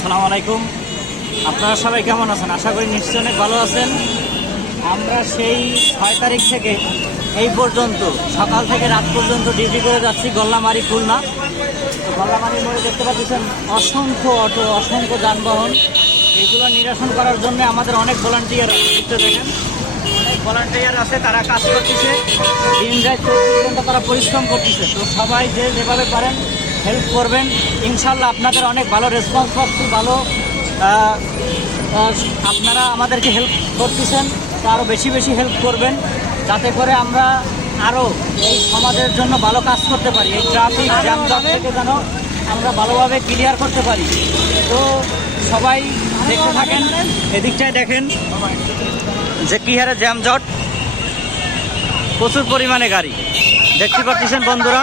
সালাম আলাইকুম। আপনারা সবাই কেমন আছেন? আশা করি নিশ্চয় অনেক ভালো আছেন। আমরা সেই ছয় তারিখ থেকে এই পর্যন্ত, সকাল থেকে রাত পর্যন্ত ডিউটি করে যাচ্ছি গল্লামারি খুলনা। তো গল্লামারির মোড়ে দেখতে পাচ্ছেন অসংখ্য অটো, অসংখ্য যানবাহন। এগুলো নিরসন করার জন্য আমাদের অনেক ভলান্টিয়ার আছে দেখেন। অনেক ভলান্টিয়ার আছে, তারা কাজ করতেছে। দিন রাত চব্বিশ ঘণ্টা তারা পরিশ্রম করতেছে। তো সবাই যে যেভাবে পারেন হেল্প করবেন। ইনশাল্লাহ আপনাদের অনেক ভালো রেসপন্স পাচ্ছি, ভালো আপনারা আমাদেরকে হেল্প করতেছেন। তো আরও বেশি বেশি হেল্প করবেন। যাতে করে আমরা আরও এই সমাজের জন্য ভালো কাজ করতে পারি, এই ট্রাফিক জ্যামজট থেকে যেন আমরা ভালোভাবে ক্লিয়ার করতে পারি। তো সবাই দেখতে থাকেন, এদিকটায় দেখেন যে কী হারে জ্যামজট প্রচুর পরিমাণে গাড়ি। দেখতে পাচ্ছেন বন্ধুরা,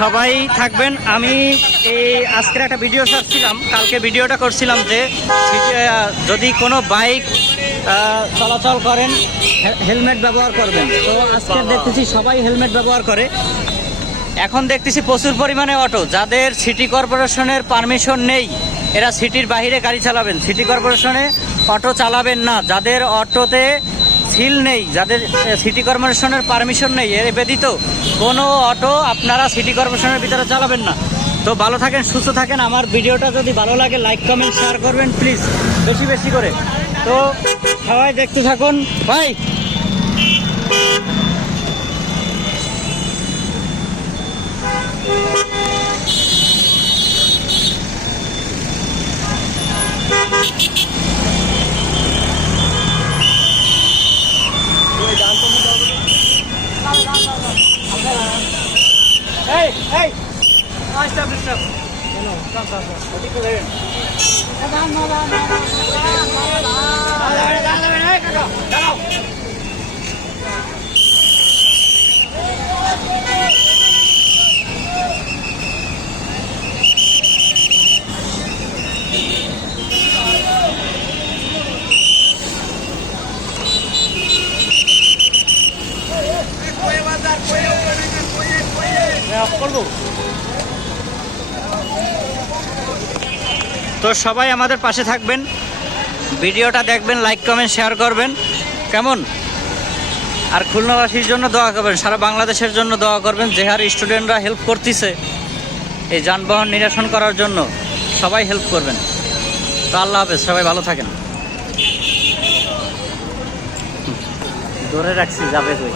সবাই থাকবেন। আমি এই আজকের একটা ভিডিও ছাড়ছিলাম কালকে ভিডিওটা করছিলাম যে, যদি কোনো বাইক চলাচল করেন হেলমেট ব্যবহার করবেন। তো আজকে দেখতেছি সবাই হেলমেট ব্যবহার করে। এখন দেখতেছি প্রচুর পরিমাণে অটো। যাদের সিটি কর্পোরেশনের পারমিশন নেই, এরা সিটির বাইরে গাড়ি চালাবেন। সিটি কর্পোরেশনে অটো চালাবেন না। যাদের অটোতে সিল নেই, যাদের সিটি কর্পোরেশনের পারমিশন নেই এর ব্যতীত কোনো অটো আপনারা সিটি কর্পোরেশনের ভিতরে চালাবেন না। তো ভালো থাকেন, সুস্থ থাকেন। আমার ভিডিওটা যদি ভালো লাগে, লাইক, কমেন্ট শেয়ার করবেন প্লিজ বেশি বেশি করে। তো সবাই দেখতে থাকুন ভাই এই stop stop Stop, stop, stop. করে দেবেন। দাঁড়াবেন, দাঁড়াবেন, এই কাকা, দাঁড়াও। হ্যাঁ, off করব? তো সবাই আমাদের পাশে থাকবেন। ভিডিওটা দেখবেন লাইক কমেন্ট শেয়ার করবেন। কেমন? আর খুলনাবাসীর জন্য দোয়া করবেন, সারা বাংলাদেশের জন্য দোয়া করবেন। যে হার স্টুডেন্টরা হেল্প করতেছে এই যানবাহন নিরসন করার জন্য, সবাই হেল্প করবেন। তো আল্লাহ হাফেজ, সবাই ভালো থাকেন। ধরে রাখছি, যাবে কই?